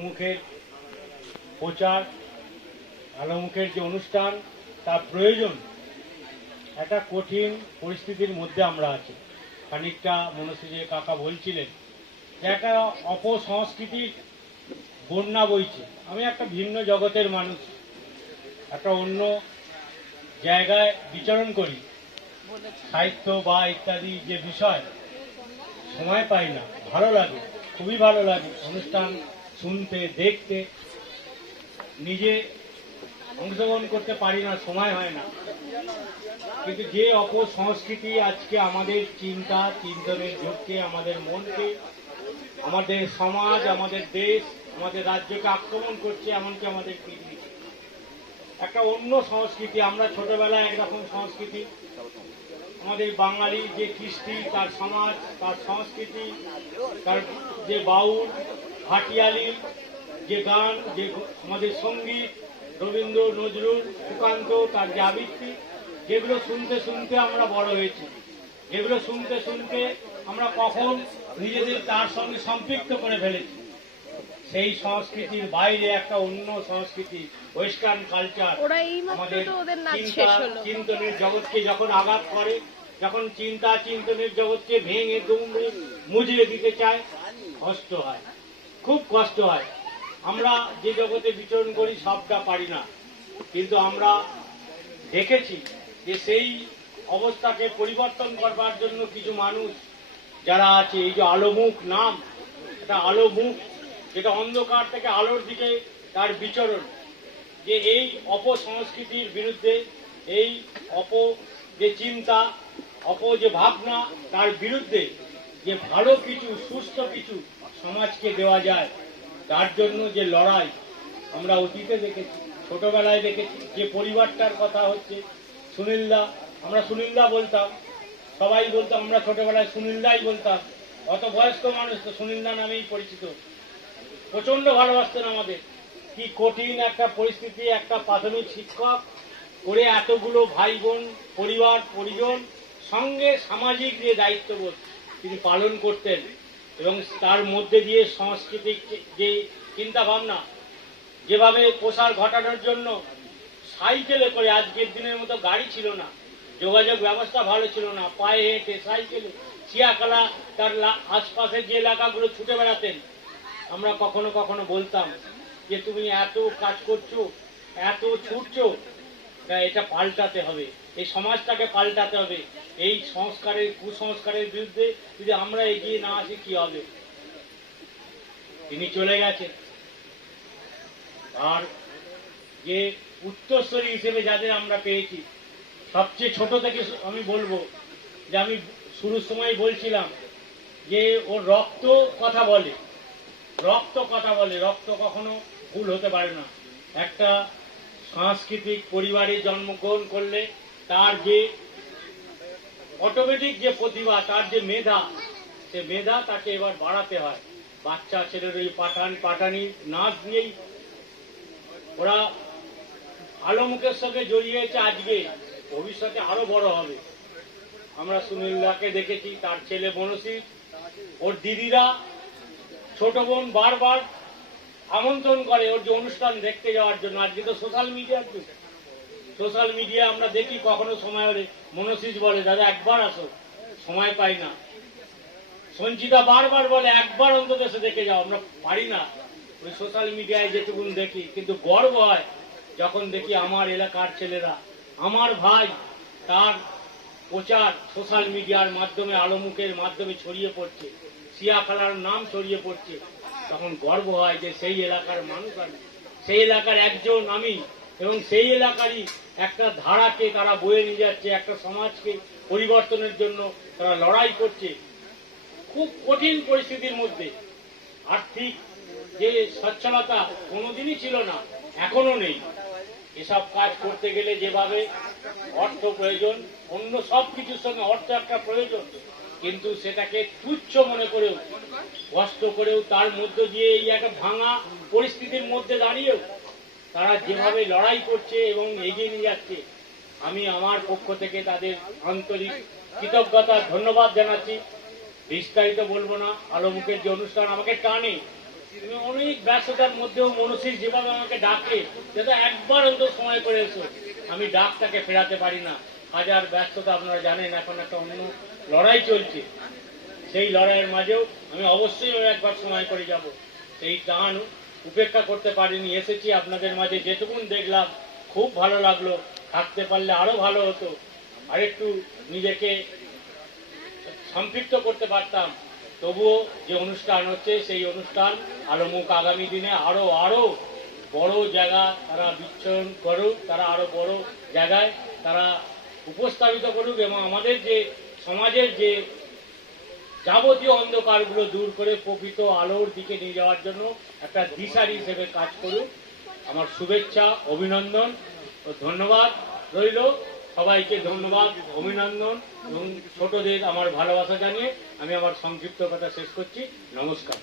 আলোমুখের প্রচার আলোমুখের যে অনুষ্ঠান, তার প্রয়োজন, একটা কঠিন পরিস্থিতির মধ্যে আমরা আছি। খানিকটা মনসী যে কাকা বলছিলেন একটা অপসংস্কৃতির বন্যা বইছে। আমি একটা ভিন্ন জগতের মানুষ, একটা অন্য জায়গায় বিচরণ করি। সাহিত্য বা ইত্যাদি যে বিষয়, সময় পাই না, ভালো লাগে, খুবই ভালো লাগে অনুষ্ঠান শুনতে, দেখতে, নিজে অংশগ্রহণ করতে পারি না, সময় হয় না। কিন্তু যে অপসংস্কৃতি আজকে আমাদের চিন্তা, চিন্তনের যোগকে, আমাদের মনকে, আমাদের সমাজ, আমাদের দেশ, আমাদের রাজ্যকে আক্রমণ করছে, এমনকি আমাদের পৃথিবীকে একটা অন্য সংস্কৃতি, আমরা ছোটবেলায় একরকম সংস্কৃতি। আমাদের বাঙালি যে কৃষ্টি, তার সমাজ, তার সংস্কৃতি, তার যে বাউল ভাটিয়ালি যে গান যে আমাদের সংগীত রবীন্দ্র নজরুল সুকান্ত তার যে আবৃত্তি যেগুলো শুনতে শুনতে আমরা বড় হয়েছি। যেগুলো শুনতে শুনতে আমরা কখন নিজেদের তার সঙ্গে সম্পৃক্ত করে ফেলেছি। সেই সংস্কৃতির বাইরে একটা অন্য সংস্কৃতি ওয়েস্টার্ন কালচার আমাদের চিন্তা চিন্তনের জগৎকে যখন আঘাত করে যখন চিন্তা চিন্তনের জগৎকে ভেঙে দুমড়ে মুজড়ে দিতে চায় কষ্ট হয়। খুব কষ্ট হয়। আমরা যে জগতে বিচরণ করি, সবটা পারি না। কিন্তু আমরা দেখেছি যে সেই অবস্থাকে পরিবর্তন করবার জন্য কিছু মানুষ যারা আছে, এই যে আলোমুখ নাম এটা আলোমুখ, যেটা অন্ধকার থেকে আলোর দিকে তার বিচরণ, যে এই অপসংস্কৃতির বিরুদ্ধে, এই অপ যে চিন্তা, অপ যে ভাবনা, তার বিরুদ্ধে যে ভালো কিছু, সুস্থ কিছু সমাজকে দেওয়া যায়, তার জন্য যে লড়াই আমরা অতীতে দেখেছি, ছোটবেলায় দেখেছি, যে পরিবারটার কথা হচ্ছে সুনীলদা, আমরা সুনীলদা বলতাম, সবাই বলতাম, আমরা ছোটবেলায় সুনীলদাই বলতাম, অত বয়স্ক মানুষ তো সুনীলদা নামেই পরিচিত। প্রচণ্ড ভালোবাসতেন আমাদের। কি কঠিন একটা পরিস্থিতি, একটা প্রাথমিক শিক্ষক করে এতগুলো ভাই বোন পরিবার, পরিজন সঙ্গে সামাজিক যে দায়িত্ববোধ তিনি পালন করতেন এবং তার মধ্যে দিয়ে সাংস্কৃতিক যে চিন্তা ভাবনা যেভাবে প্রসার ঘটানোর জন্য সাইকেলে করে আজকের দিনের মতো গাড়ি ছিল না, যোগাযোগ ব্যবস্থা ভালো ছিল না, পায়ে হেঁটে সাইকেলে চিয়াখালা তার আশপাশের যে এলাকাগুলো ছুটে বেড়াতেন, আমরা কখনো কখনো বলতাম যে, তুমি এত কাজ করছ, এত ছুটছো তা এটা পাল্টাতে হবে। এই সমাজটাকে পাল্টাতে হবে। এই সংস্কারের, কুসংস্কারের বিরুদ্ধে যদি আমরা এগিয়ে না আসি, কি হবে? তিনি চলে গেছেন। আর যে উত্তরস্বরী হিসেবে যাদের আমরা পেয়েছি, সবচেয়ে ছোট থেকে আমি বলব যে আমি শুরুর সময় বলছিলাম যে ওর রক্ত কথা বলে। রক্ত কথা বলে। রক্ত কখনো ভুল হতে পারে না। একটা সাংস্কৃতিক পরিবারে জন্মগ্রহণ করলে তার যে অটোমেটিক যে প্রতিভা, তার যে মেধা, সে মেধা তাকে এবার বাড়াতে হয়। বাচ্চা, ছেলের ওই পাঠান, পাঠানি, নাচ দিয়েই ওরা আলমুখের সঙ্গে জড়িয়েছে আজকে। ভবিষ্যতে আরও বড় হবে। আমরা সুনীলদাকে দেখেছি, তার ছেলে বনশী ওর দিদিরা, ছোট বোন বারবার আমন্ত্রণ করে ওর যে অনুষ্ঠান দেখতে যাওয়ার জন্য। আজকে তো সোশ্যাল মিডিয়ার যুগ। সোশ্যাল মিডিয়া আমরা দেখি কখনো সময় হলে। মনসিজ বলে, দাদা, একবার আসো। সময় পাই না। সঞ্চিতা বারবার বলে, একবার অন্তত এসে দেখে যাও। আমরা পারি না। ওই সোশ্যাল মিডিয়ায় যেটুকুন দেখি। কিন্তু গর্ব হয় যখন দেখি আমার এলাকার ছেলেরা, আমার ভাই, তার প্রচার সোশ্যাল মিডিয়ার মাধ্যমে, আলোমুখের মাধ্যমে ছড়িয়ে পড়ছে। সিয়াখালার নাম ছড়িয়ে পড়ছে। তখন গর্ব হয় যে সেই এলাকার মানুষ আমি সেই এলাকার একজন আমি এবং সেই এলাকারই একটা ধারাকে তারা বয়ে নিয়ে যাচ্ছে, একটা সমাজকে পরিবর্তনের জন্য তারা লড়াই করছে। খুব কঠিন পরিস্থিতির মধ্যে। আর্থিক যে সচ্ছলতা কোনোদিনই ছিল না এখনও নেই। এসব কাজ করতে গেলে যেভাবে অর্থ প্রয়োজন, অন্য সব কিছুর সঙ্গে অর্থ একটা প্রয়োজন। কিন্তু সেটাকে তুচ্ছ মনে করেও কষ্ট করেও তার মধ্য দিয়ে এই একটা ভাঙা পরিস্থিতির মধ্যে দাঁড়িয়েও তারা যেভাবে লড়াই করছে এবং এগিয়ে নিয়ে যাচ্ছে, আমি আমার পক্ষ থেকে তাদের আন্তরিক কৃতজ্ঞতা, ধন্যবাদ জানাচ্ছি। বিস্তারিত বলব না, আলোমুখের যে অনুষ্ঠান আমাকে টানে অনেক ব্যস্ততার মধ্যেও মনসিক যেভাবে আমাকে ডাকে, সেটা একবার অন্তত সময় করে এসো। আমি ডাকটাকে ফেরাতে পারি না। হাজার ব্যস্ততা আপনারা জানেন, এখন একটা অন্য লড়াই চলছে। সেই লড়াইয়ের মাঝেও আমি অবশ্যই একবার সময় করে যাব। সেই টান উপেক্ষা করতে পারিনি, এসেছি আপনাদের মাঝে, যেটুকুন দেখলাম, খুব ভালো লাগল, থাকতে পারলে আরও ভালো হতো। আরেকটু নিজেকে সম্পৃক্ত করতে পারতাম। তবুও যে অনুষ্ঠান হচ্ছে, সেই অনুষ্ঠান আলোমুখ আগামী দিনে আরও আরও বড় জায়গা তারা বিচ্ছরণ করুক, তারা আরও বড় জায়গায় তারা উপস্থাপিত করুক এবং আমাদের যে সমাজের যে যাবতীয় অন্ধকারগুলো দূর করে প্রকৃত আলোর দিকে নিয়ে যাওয়ার জন্য একটা দিশারি হিসেবে কাজ করুক। আমার শুভেচ্ছা, অভিনন্দন ও ধন্যবাদ রইল। সবাইকে ধন্যবাদ, অভিনন্দন এবং ছোটদের আমার ভালোবাসা জানিয়ে আমি আমার সংক্ষিপ্ত কথা শেষ করছি। নমস্কার।